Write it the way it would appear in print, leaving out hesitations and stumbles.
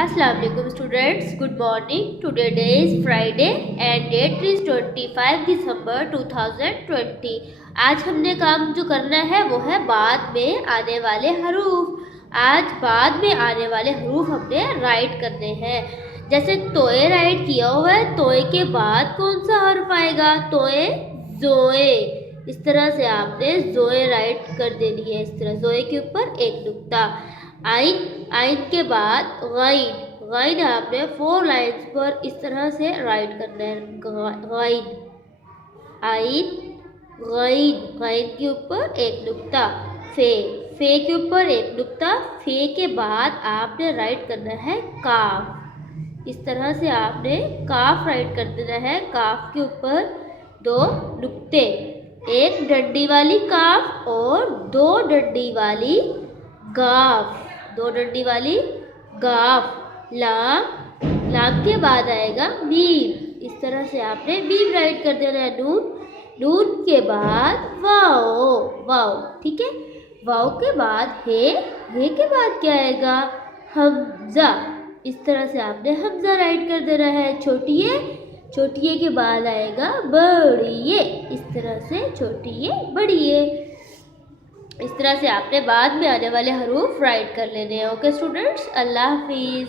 Assalamu alaikum students, good morning. Today is Friday and date is 25 December 2020. आज हमने काम जो करना है वो है बाद में आने वाले हरूफ। आज बाद में आने वाले हरूफ हमने राइट करने हैं। जैसे तोए राइट किया हुआ है, तोए के बाद कौन सा हर्फ आएगा? तोए, जोए। इस तरह से आपने जोए राइट कर देनी है। इस तरह जोए के ऊपर एक नुक्ता। आइन, आइन के बाद गाइन, गाइन आपने 4 लाइन्स पर इस तरह से राइट करना है। गाइन, आइन, गाइन, गाइन के ऊपर एक नुक्ता। फे, फे के ऊपर एक नुक्ता। फे के बाद आपने राइट करना है काफ। इस तरह से आपने काफ राइट कर देना है। काफ के ऊपर 2 नुक्ते, एक डंडी वाली काफ और 2 डंडी वाली गाफ, 2 डंडी वाली गाफ। लाम, लाम के बाद आएगा मीम। इस तरह से आपने मीम राइट कर देना है। नून, नून के बाद वाओ, वाओ, ठीक है। वाओ के बाद हे के बाद क्या आएगा? हमजा। इस तरह से आपने हमजा राइट कर देना है। छोटी ए के बाद आएगा बड़ी ए। इस तरह से छोटी ए, बड़ी ए। इस तरह से आपने बाद में आने वाले हरूफ राइट कर लेने हैं। ओके स्टूडेंट्स, अल्लाह हाफिज़।